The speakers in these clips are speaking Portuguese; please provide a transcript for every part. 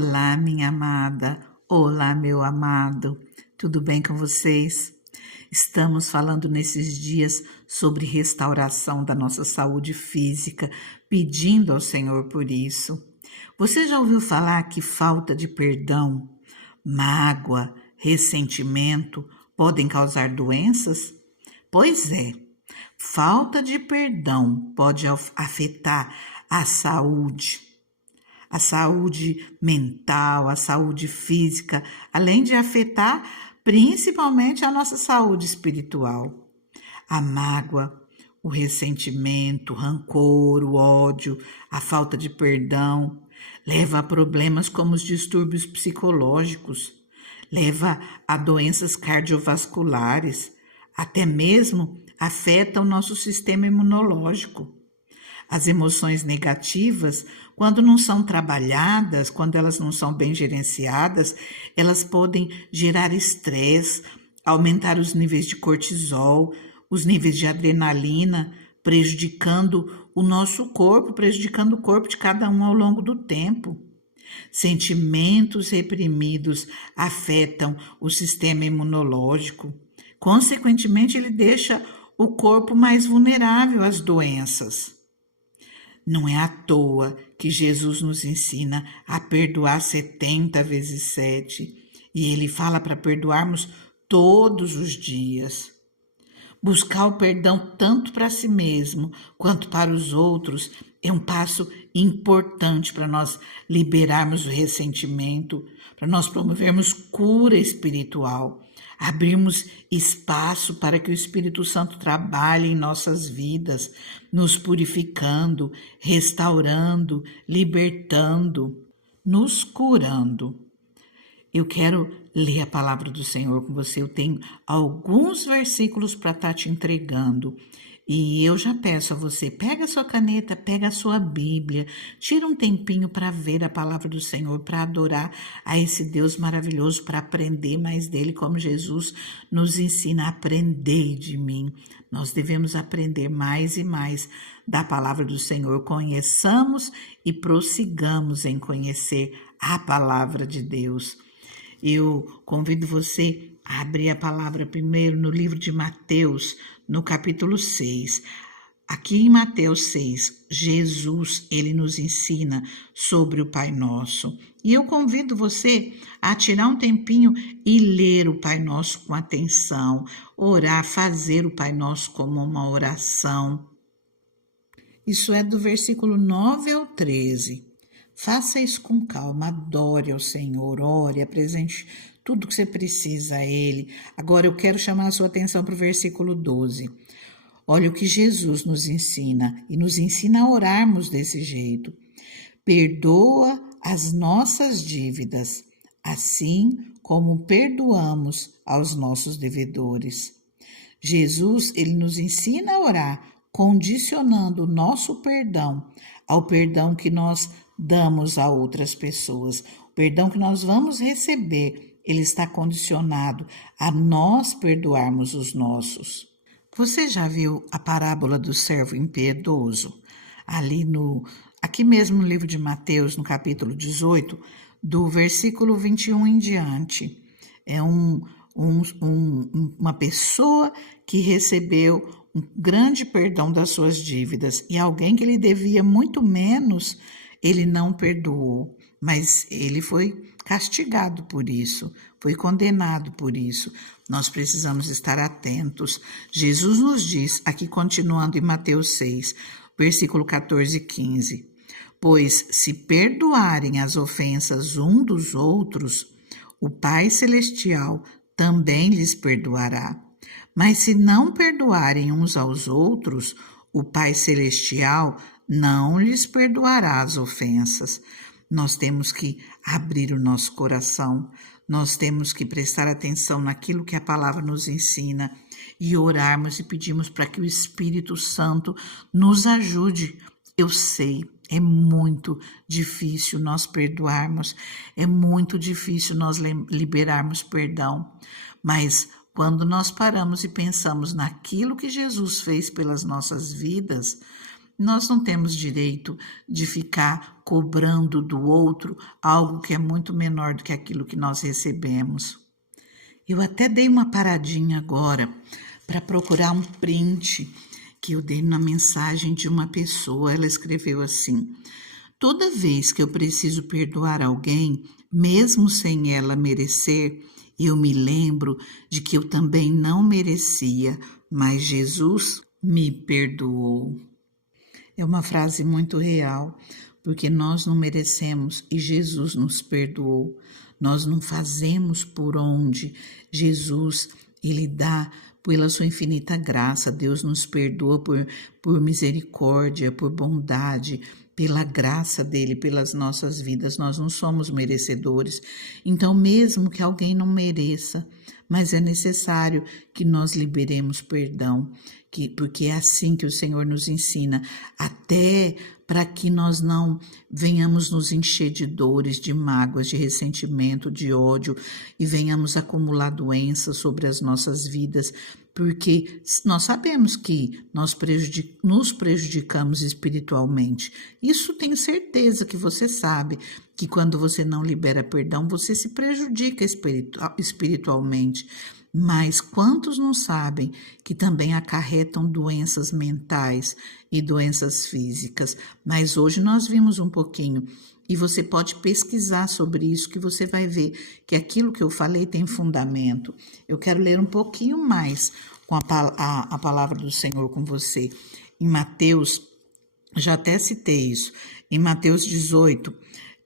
Olá, minha amada. Olá, meu amado. Tudo bem com vocês? Estamos falando nesses dias sobre restauração da nossa saúde física, pedindo ao Senhor por isso. Você já ouviu falar que falta de perdão, mágoa, ressentimento podem causar doenças? Pois é, falta de perdão pode afetar a saúde mental, a saúde física, além de afetar principalmente a nossa saúde espiritual. A mágoa, o ressentimento, o rancor, o ódio, a falta de perdão leva a problemas como os distúrbios psicológicos, leva a doenças cardiovasculares, até mesmo afeta o nosso sistema imunológico. As emoções negativas, quando não são trabalhadas, quando elas não são bem gerenciadas, elas podem gerar estresse, aumentar os níveis de cortisol, os níveis de adrenalina, prejudicando o nosso corpo, prejudicando o corpo de cada um ao longo do tempo. Sentimentos reprimidos afetam o sistema imunológico. Consequentemente, ele deixa o corpo mais vulnerável às doenças. Não é à toa que Jesus nos ensina a perdoar 70 vezes 7 e ele fala para perdoarmos todos os dias. Buscar o perdão tanto para si mesmo quanto para os outros é um passo importante para nós liberarmos o ressentimento, para nós promovermos cura espiritual, abrirmos espaço para que o Espírito Santo trabalhe em nossas vidas, nos purificando, restaurando, libertando, nos curando. Eu quero ler a palavra do Senhor com você. Eu tenho alguns versículos para estar te entregando. E eu já peço a você, pega a sua caneta, pega a sua Bíblia, tira um tempinho para ver a palavra do Senhor, para adorar a esse Deus maravilhoso, para aprender mais dele, como Jesus nos ensina a aprender de mim. Nós devemos aprender mais e mais da palavra do Senhor. Conheçamos e prossigamos em conhecer a palavra de Deus. Eu convido você a abrir a palavra primeiro no livro de Mateus, no capítulo 6. Aqui em Mateus 6, Jesus, ele nos ensina sobre o Pai Nosso. E eu convido você a tirar um tempinho e ler o Pai Nosso com atenção, orar, fazer o Pai Nosso como uma oração. Isso é do versículo 9 ao 13. Faça isso com calma, adore ao Senhor, ore, apresente tudo que você precisa a Ele. Agora eu quero chamar a sua atenção para o versículo 12. Olha o que Jesus nos ensina, e nos ensina a orarmos desse jeito. Perdoa as nossas dívidas, assim como perdoamos aos nossos devedores. Jesus, ele nos ensina a orar, condicionando o nosso perdão ao perdão que nós damos a outras pessoas. O perdão que nós vamos receber, ele está condicionado a nós perdoarmos os nossos. Você já viu a parábola do servo impiedoso? Aqui mesmo no livro de Mateus, no capítulo 18, do versículo 21 em diante. É uma pessoa que recebeu um grande perdão das suas dívidas e alguém que lhe devia muito menos, ele não perdoou, mas ele foi castigado por isso, foi condenado por isso. Nós precisamos estar atentos. Jesus nos diz, aqui continuando em Mateus 6, versículo 14 e 15, pois se perdoarem as ofensas um dos outros, o Pai Celestial também lhes perdoará. Mas se não perdoarem uns aos outros, o Pai Celestial não lhes perdoará as ofensas. Nós temos que abrir o nosso coração, nós temos que prestar atenção naquilo que a palavra nos ensina e orarmos e pedimos para que o Espírito Santo nos ajude. Eu sei, é muito difícil nós perdoarmos, é muito difícil nós liberarmos perdão, mas quando nós paramos e pensamos naquilo que Jesus fez pelas nossas vidas, Nós não temos direito de ficar cobrando do outro algo que é muito menor do que aquilo que nós recebemos. Eu até dei uma paradinha agora para procurar um print que eu dei na mensagem de uma pessoa. Ela escreveu assim: toda vez que eu preciso perdoar alguém, mesmo sem ela merecer, eu me lembro de que eu também não merecia, mas Jesus me perdoou. É uma frase muito real, porque nós não merecemos e Jesus nos perdoou. Nós não fazemos por onde. Jesus, ele dá pela sua infinita graça. Deus nos perdoa por misericórdia, por bondade, pela graça dele, pelas nossas vidas. Nós não somos merecedores. Então, mesmo que alguém não mereça, mas é necessário que nós liberemos perdão, porque é assim que o Senhor nos ensina, até para que nós não venhamos nos encher de dores, de mágoas, de ressentimento, de ódio e venhamos acumular doenças sobre as nossas vidas, porque nós sabemos que nós nos prejudicamos espiritualmente. Isso tenho certeza que você sabe, que quando você não libera perdão, você se prejudica espiritualmente. Mas quantos não sabem que também acarretam doenças mentais e doenças físicas? Mas hoje nós vimos um pouquinho e você pode pesquisar sobre isso, que você vai ver que aquilo que eu falei tem fundamento. Eu quero ler um pouquinho mais com a palavra do Senhor com você. Em Mateus, já até citei isso, em Mateus 18,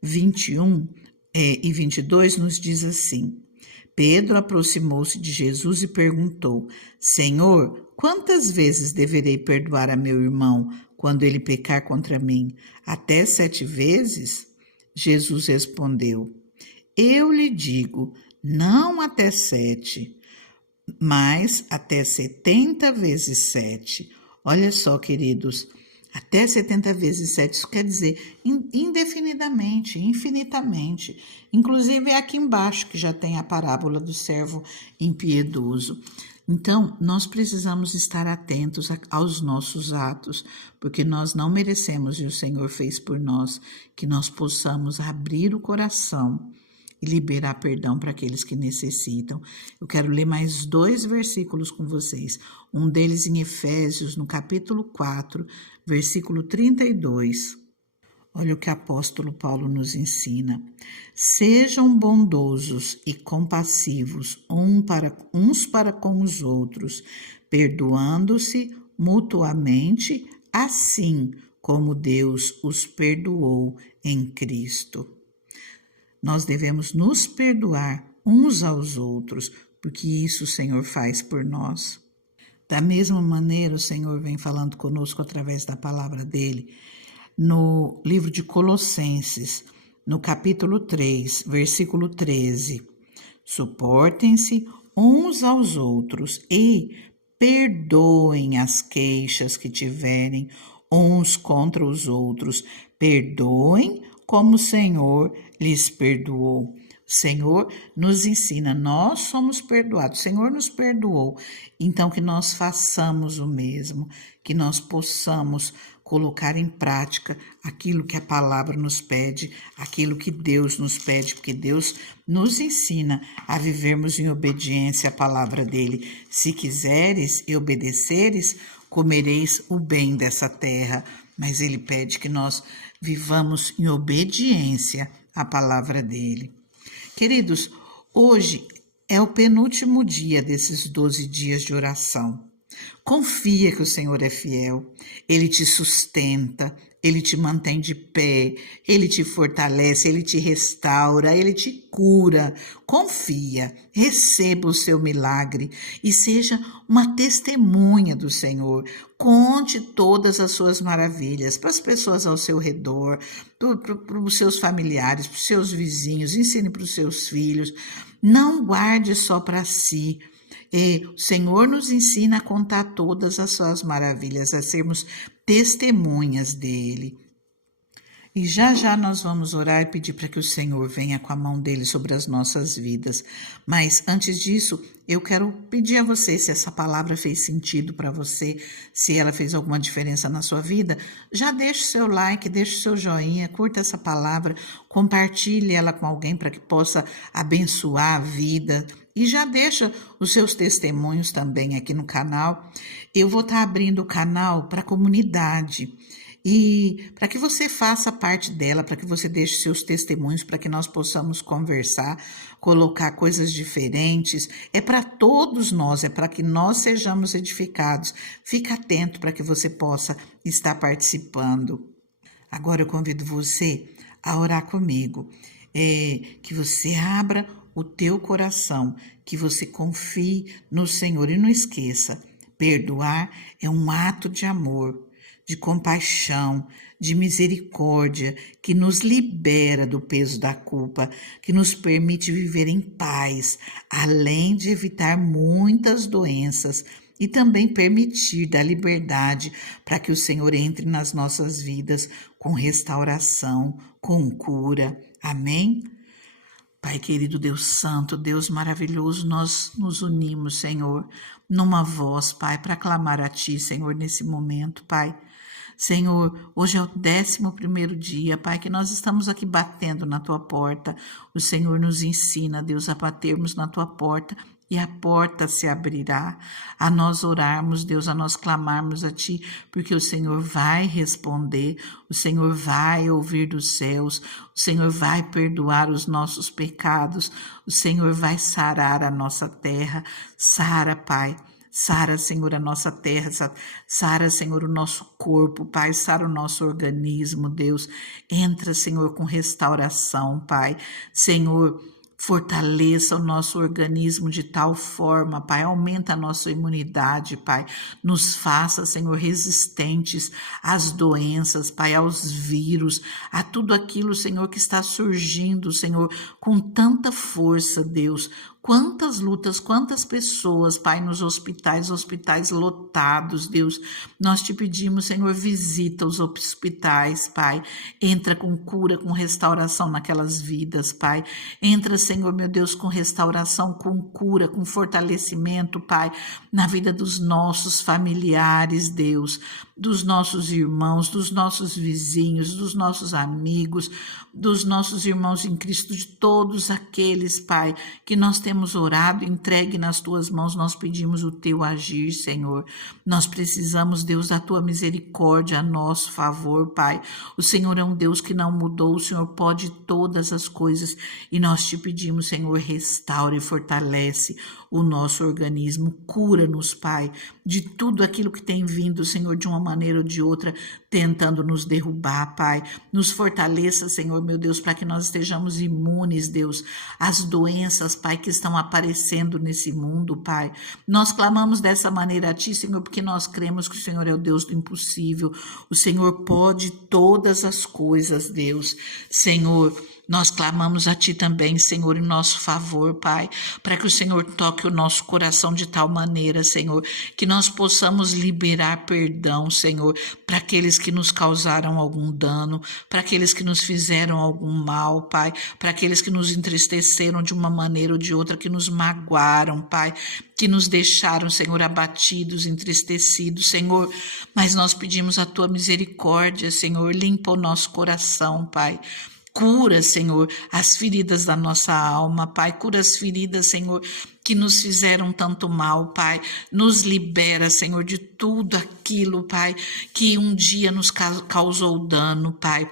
21 e 22 nos diz assim: Pedro aproximou-se de Jesus e perguntou: Senhor, quantas vezes deverei perdoar a meu irmão quando ele pecar contra mim? Até 7 vezes? Jesus respondeu: Eu lhe digo, não até 7, mas até 70 vezes 7. Olha só, queridos, até 70 vezes 7, isso quer dizer indefinidamente, infinitamente. Inclusive é aqui embaixo que já tem a parábola do servo impiedoso. Então, nós precisamos estar atentos aos nossos atos, porque nós não merecemos e o Senhor fez por nós, que nós possamos abrir o coração e liberar perdão para aqueles que necessitam. Eu quero ler mais 2 versículos com vocês. Um deles em Efésios, no capítulo 4, versículo 32. Olha o que o apóstolo Paulo nos ensina. Sejam bondosos e compassivos uns para com os outros, perdoando-se mutuamente, assim como Deus os perdoou em Cristo. Nós devemos nos perdoar uns aos outros, porque isso o Senhor faz por nós. Da mesma maneira, o Senhor vem falando conosco através da palavra dele, no livro de Colossenses, no capítulo 3, versículo 13. Suportem-se uns aos outros e perdoem as queixas que tiverem uns contra os outros. Perdoem como o Senhor lhes perdoou. O Senhor nos ensina, nós somos perdoados, o Senhor nos perdoou, então que nós façamos o mesmo, que nós possamos colocar em prática aquilo que a palavra nos pede, aquilo que Deus nos pede, porque Deus nos ensina a vivermos em obediência à palavra dele. Se quiseres e obedeceres, comereis o bem dessa terra, mas ele pede que nós vivamos em obediência à palavra dele. Queridos, hoje é o penúltimo dia desses 12 dias de oração. Confia que o Senhor é fiel, Ele te sustenta, Ele te mantém de pé, Ele te fortalece, Ele te restaura, Ele te cura. Confia, receba o seu milagre e seja uma testemunha do Senhor. Conte todas as suas maravilhas para as pessoas ao seu redor, para os seus familiares, para os seus vizinhos, ensine para os seus filhos. Não guarde só para si. O Senhor nos ensina a contar todas as suas maravilhas, a sermos testemunhas dele. E já já nós vamos orar e pedir para que o Senhor venha com a mão dele sobre as nossas vidas. Mas antes disso, eu quero pedir a você, se essa palavra fez sentido para você, se ela fez alguma diferença na sua vida, já deixe o seu like, deixe o seu joinha, curta essa palavra, compartilhe ela com alguém para que possa abençoar a vida. E já deixa os seus testemunhos também aqui no canal. Eu vou estar abrindo o canal para a comunidade. E para que você faça parte dela, para que você deixe seus testemunhos, para que nós possamos conversar, colocar coisas diferentes, é para todos nós, é para que nós sejamos edificados. Fica atento para que você possa estar participando. Agora eu convido você a orar comigo, que você abra o teu coração, que você confie no Senhor e não esqueça, perdoar é um ato de amor, de compaixão, de misericórdia, que nos libera do peso da culpa, que nos permite viver em paz, além de evitar muitas doenças e também permitir dar liberdade para que o Senhor entre nas nossas vidas com restauração, com cura. Amém? Pai querido, Deus santo, Deus maravilhoso, nós nos unimos, Senhor, numa voz, Pai, para clamar a Ti, Senhor, nesse momento, Pai. Senhor, hoje é o 11º dia, Pai, que nós estamos aqui batendo na Tua porta. O Senhor nos ensina, Deus, a batermos na Tua porta e a porta se abrirá, a nós orarmos, Deus, a nós clamarmos a Ti, porque o Senhor vai responder, o Senhor vai ouvir dos céus, o Senhor vai perdoar os nossos pecados, o Senhor vai sarar a nossa terra. Sara, Pai. Sara, Senhor, a nossa terra, sara, Senhor, o nosso corpo, Pai, sara o nosso organismo, Deus. Entra, Senhor, com restauração, Pai. Senhor, fortaleça o nosso organismo de tal forma, Pai, aumenta a nossa imunidade, Pai, nos faça, Senhor, resistentes às doenças, Pai, aos vírus, a tudo aquilo, Senhor, que está surgindo, Senhor, com tanta força, Deus. Quantas lutas, quantas pessoas, Pai, nos hospitais lotados, Deus. Nós te pedimos, Senhor, visita os hospitais, Pai. Entra com cura, com restauração naquelas vidas, Pai. Entra, Senhor, meu Deus, com restauração, com cura, com fortalecimento, Pai, na vida dos nossos familiares, Deus, dos nossos irmãos, dos nossos vizinhos, dos nossos amigos, dos nossos irmãos em Cristo, de todos aqueles, Pai, que nós temos orado, entregue nas Tuas mãos, nós pedimos o Teu agir, Senhor. Nós precisamos, Deus, da Tua misericórdia a nosso favor, Pai. O Senhor é um Deus que não mudou, o Senhor pode todas as coisas e nós te pedimos, Senhor, restaura e fortalece o nosso organismo, cura-nos, Pai, de tudo aquilo que tem vindo, Senhor, de uma maneira ou de outra, tentando nos derrubar, Pai. Nos fortaleça, Senhor, meu Deus, para que nós estejamos imunes, Deus, às doenças, Pai, que estão aparecendo nesse mundo, Pai. Nós clamamos dessa maneira a Ti, Senhor, porque nós cremos que o Senhor é o Deus do impossível. O Senhor pode todas as coisas, Deus. Senhor, nós clamamos a Ti também, Senhor, em nosso favor, Pai, para que o Senhor toque o nosso coração de tal maneira, Senhor, que nós possamos liberar perdão, Senhor, para aqueles que nos causaram algum dano, para aqueles que nos fizeram algum mal, Pai, para aqueles que nos entristeceram de uma maneira ou de outra, que nos magoaram, Pai, que nos deixaram, Senhor, abatidos, entristecidos, Senhor, mas nós pedimos a Tua misericórdia, Senhor, limpa o nosso coração, Pai. Cura, Senhor, as feridas da nossa alma, Pai. Cura as feridas, Senhor, que nos fizeram tanto mal, Pai. Nos libera, Senhor, de tudo aquilo, Pai, que um dia nos causou dano, Pai.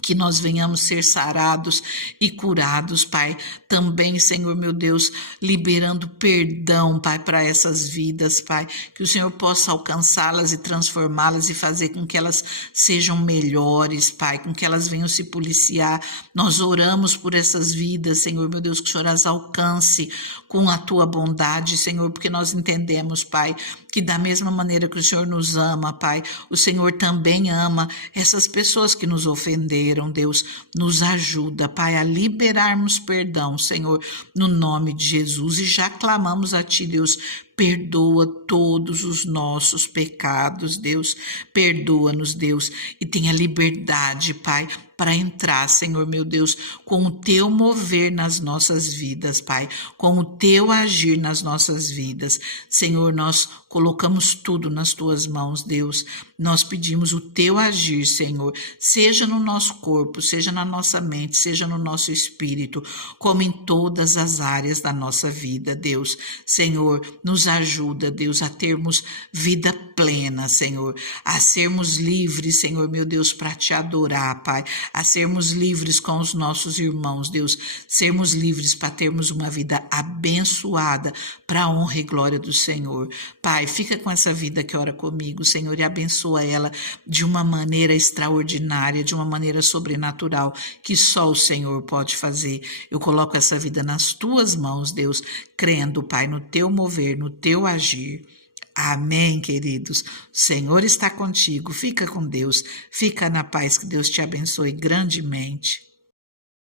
Que nós venhamos ser sarados e curados, Pai. Também, Senhor, meu Deus, liberando perdão, Pai, para essas vidas, Pai. Que o Senhor possa alcançá-las e transformá-las e fazer com que elas sejam melhores, Pai. Com que elas venham se policiar. Nós oramos por essas vidas, Senhor, meu Deus, que o Senhor as alcance com a Tua bondade, Senhor, porque nós entendemos, Pai, que da mesma maneira que o Senhor nos ama, Pai, o Senhor também ama essas pessoas que nos ofenderam, Deus. Nos ajuda, Pai, a liberarmos perdão, Senhor, no nome de Jesus. E já clamamos a Ti, Deus, perdoa todos os nossos pecados, Deus. Perdoa-nos, Deus, e tenha liberdade, Pai, para entrar, Senhor meu Deus, com o Teu mover nas nossas vidas, Pai, com o Teu agir nas nossas vidas. Senhor, nós colocamos tudo nas Tuas mãos, Deus. Nós pedimos o Teu agir, Senhor, seja no nosso corpo, seja na nossa mente, seja no nosso espírito, como em todas as áreas da nossa vida, Deus. Senhor, nos ajuda, Deus, a termos vida plena, Senhor, a sermos livres, Senhor meu Deus, para Te adorar, Pai, a sermos livres com os nossos irmãos, Deus, sermos livres para termos uma vida abençoada para a honra e glória do Senhor. Pai, fica com essa vida que ora comigo, Senhor, e abençoa ela de uma maneira extraordinária, de uma maneira sobrenatural, que só o Senhor pode fazer. Eu coloco essa vida nas Tuas mãos, Deus, crendo, Pai, no Teu mover, no Teu agir. Amém, queridos. O Senhor está contigo. Fica com Deus. Fica na paz. Que Deus te abençoe grandemente.